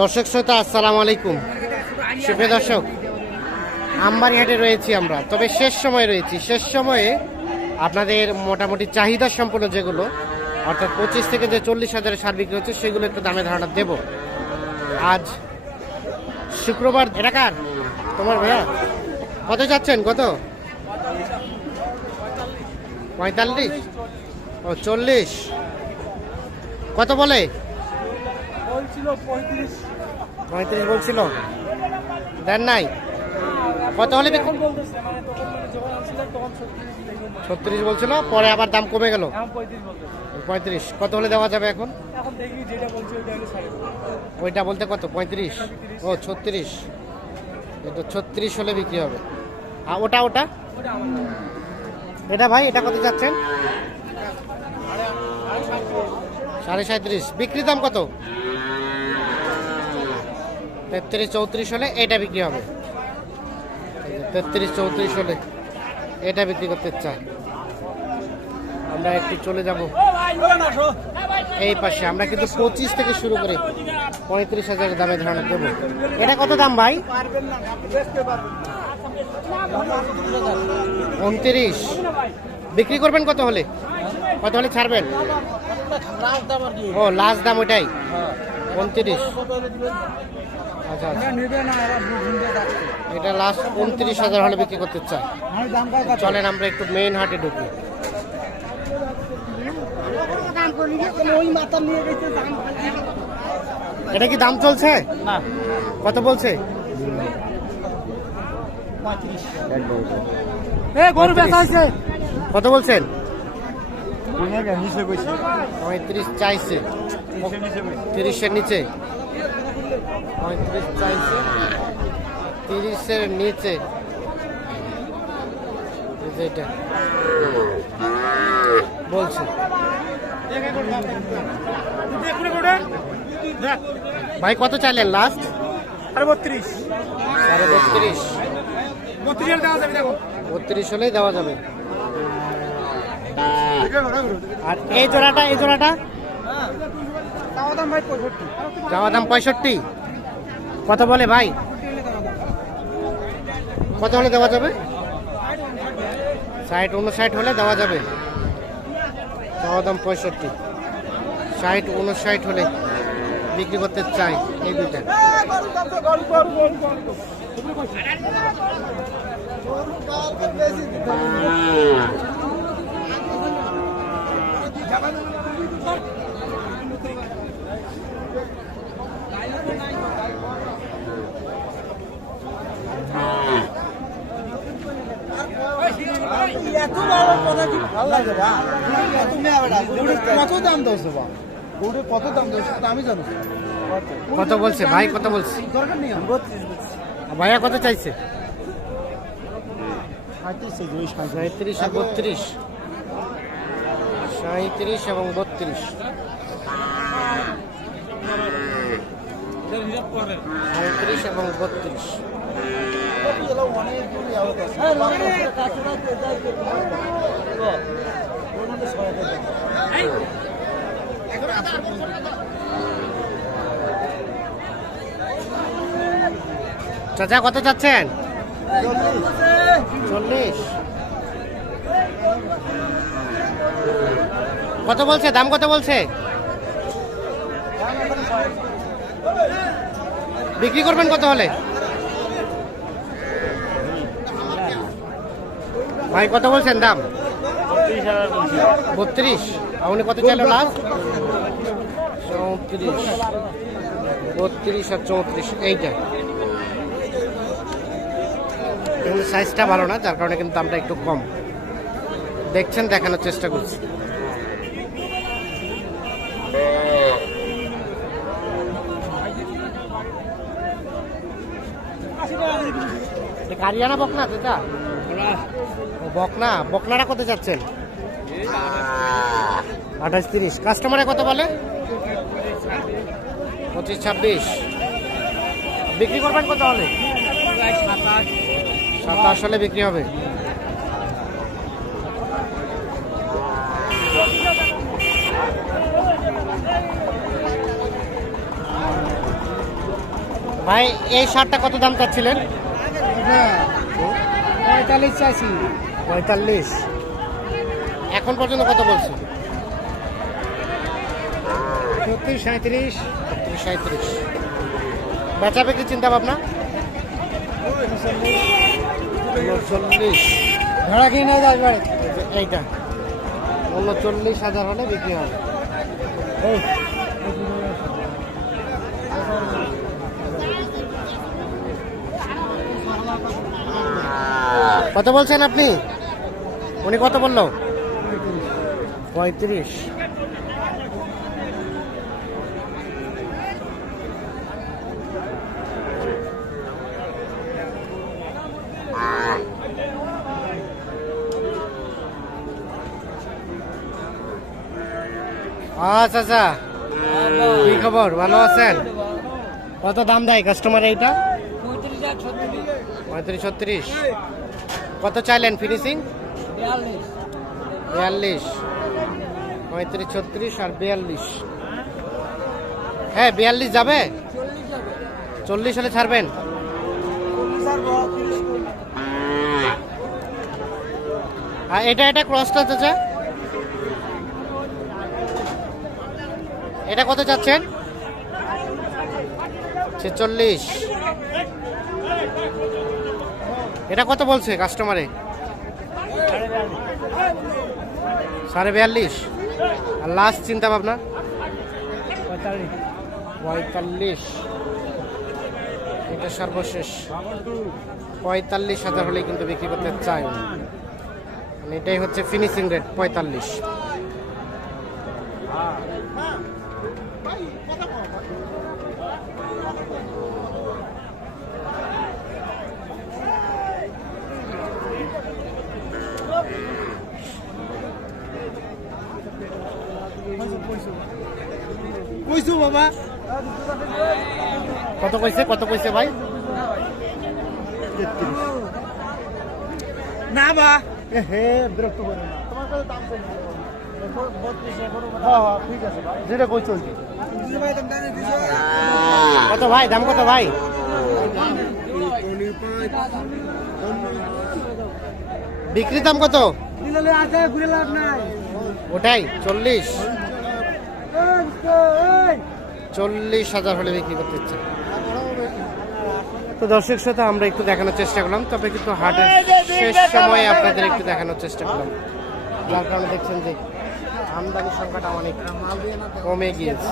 দর্শক শ্রোতা, আসসালামু আলাইকুম। সুপ্রিয় দর্শক, আমবাড়িহাটে রয়েছি আমরা, তবে শেষ সময় রয়েছি। শেষ সময়ে আপনাদের মোটামুটি চাহিদা সম্পন্ন যেগুলো, অর্থাৎ পঁচিশ থেকে যে চল্লিশ হাজারের সার বিক্রি হচ্ছে, সেগুলো একটু দামে ধারণা দেব। আজ শুক্রবার, এটা কার? তোমার ভাইয়া? কত যাচ্ছেন কত? পঁয়তাল্লিশ? ও, চল্লিশ। কত বলে? পঁয়ত্রিশ। বলছিল? দেন নাই? কত হলে মানে মানে ছত্রিশ বলছিল পরে আবার দাম কমে গেল? পঁয়ত্রিশ কত হলে দেওয়া যাবে এখন? ওইটা বলতে কত? পঁয়ত্রিশ? ও ছত্রিশ। এটা ছত্রিশ হলে বিক্রি হবে। আর ওটা ওটা। এটা ভাই এটা কত যাচ্ছেন? সাড়ে সাঁত্রিশ। বিক্রির দাম কত? তেত্রিশ চৌত্রিশ হলে এটা বিক্রি হবে। তেত্রিশ চৌত্রিশ হলে এটা বিক্রি করতে চাই আমরা একটু চলে যাব। এই পাশে আমরা কিন্তু পঁচিশ থেকে শুরু করে পঁয়ত্রিশ হাজারের দামে ধারণা দেবো এটা কত দাম ভাই? উনত্রিশ। বিক্রি করবেন কত হলে? কত হলে ছাড়বেন? ও লাস্ট দাম ওইটাই। উনত্রিশ। এটা লাস্ট উনত্রিশ হাজার হলে বিক্রি করতে চাই চলেন আমরা একটু মেইন হাটে ঢুকি। এটা কি দাম চলছে? না। কত বলছে? গরু বেচা হয়েছে। কত বলছেন? পঁয়ত্রিশ চাইছে। তিরিশের নিচে। পঁয়ত্রিশ চাইছে। তিরিশের নিচে। এই যে বলছে। ভাই কত চাইলেন লাস্ট আরে বত্রিশ। সাড়ে বত্রিশ। বত্রিশ দেওয়া যাবে দেখো। বত্রিশ হলেই দেওয়া যাবে। আর এই জোড়াটা এই জোড়াটা? তাও দাম ভাই পঁয়ষট্টি। যাওয়া দাম পঁয়ষট্টি। কত বলে ভাই? কত হলে দেওয়া যাবে? ষাট উনষাট হলে দেওয়া যাবে। যাওয়া দাম পঁয়ষট্টি। ষাট উনষাট হলে বিক্রি করতে চাই এই দুইটা। এত তুমি কত দাম দোষ বা? গরু কত দাম দোষ আমি জানো কত বলছে? ভাই কত বলছে? দরকার নেই ভাইয়া কত চাইছে? সাঁত্রিশ আর বত্রিশ। সাঁত্রিশ এবং বত্রিশ। সাঁত্রিশ এবং বত্রিশ। চাচা, কত চাচ্ছেন? চল্লিশ। কত বলছে? দাম কত বলছে? বিক্রি করবেন কত হলে? ভাই, কত বলছেন দাম? বত্রিশ আর উনি কত চাইলো লাস্ট চৌত্রিশ। বত্রিশ আর চৌত্রিশ, এইটা। কিন্তু সাইজটা ভালো না, যার কারণে কিন্তু দামটা একটু কম। দেখছেন, দেখানোর চেষ্টা করছি। কারিয়ানা বকনা ও বকনা বকনাটা কত যাচ্ছেন? আঠাশ তিরিশ। কাস্টমারে কত বলে? পঁচিশ ছাব্বিশ। বিক্রি করবেন কত হলে? সাতাশ হলে বিক্রি হবে। ভাই এই শার্টটা কত দাম চাচ্ছিলেন? পঁয়তাল্লিশ চাইছি। পঁয়তাল্লিশ। এখন পর্যন্ত কত বলছে? ছত্রিশ সাঁত্রিশ ছত্রিশ সাঁত্রিশ বেচা বিক্রি চিন্তা ভাবনা ভাড়া কিনে নেওয়া এইটা। উনচল্লিশ হাজার হলে বিক্রি হবে। কত বলছেন আপনি? উনি কত বলল? পঁয়ত্রিশ। আচ্ছা আচ্ছা। কি খবর? ভালো আছেন? কত দাম দেয় কাস্টমার এইটা? পঁয়ত্রিশ ছত্রিশ। কত চাইলেন ফিনিশিং বিয়াল্লিশ। পঁয়ত্রিশ, ছত্রিশ আর বিয়াল্লিশ। হ্যাঁ বিয়াল্লিশ যাবে? চল্লিশ হলে ছাড়বেন। আর এটা এটা ক্রসটা চাচা এটা কত চাচ্ছেন? ছেচল্লিশ। এটা কত বলছে কাস্টমারে সাড়ে বিয়াল্লিশ। আর লাস্ট চিন্তা ভাবনা? পঁয়তাল্লিশ। এটা সর্বশেষ। পঁয়তাল্লিশ হাজার হলেই কিন্তু বিক্রি করতে চাই। মানে এটাই হচ্ছে ফিনিশিং রেট পঁয়তাল্লিশ কইছো বাবা কত কইছে কত কইছে ভাই? না বা। হে বিরক্ত করে না। তোমার দাম হ্যাঁ হ্যাঁ যেটা কই চলছে কত ভাই দাম কত ভাই? বিক্রি দাম কত? ওটাই চল্লিশ। চল্লিশ হাজার হলে বিক্রি করতে ইচ্ছে। তো দর্শক সাথে আমরা একটু দেখানোর চেষ্টা করলাম তবে কিন্তু হাটের শেষ সময়ে আপনাদের একটু দেখানোর চেষ্টা করলাম। যার কারণে দেখছেন যে আমদানির সংখ্যাটা অনেক কমে গিয়েছে।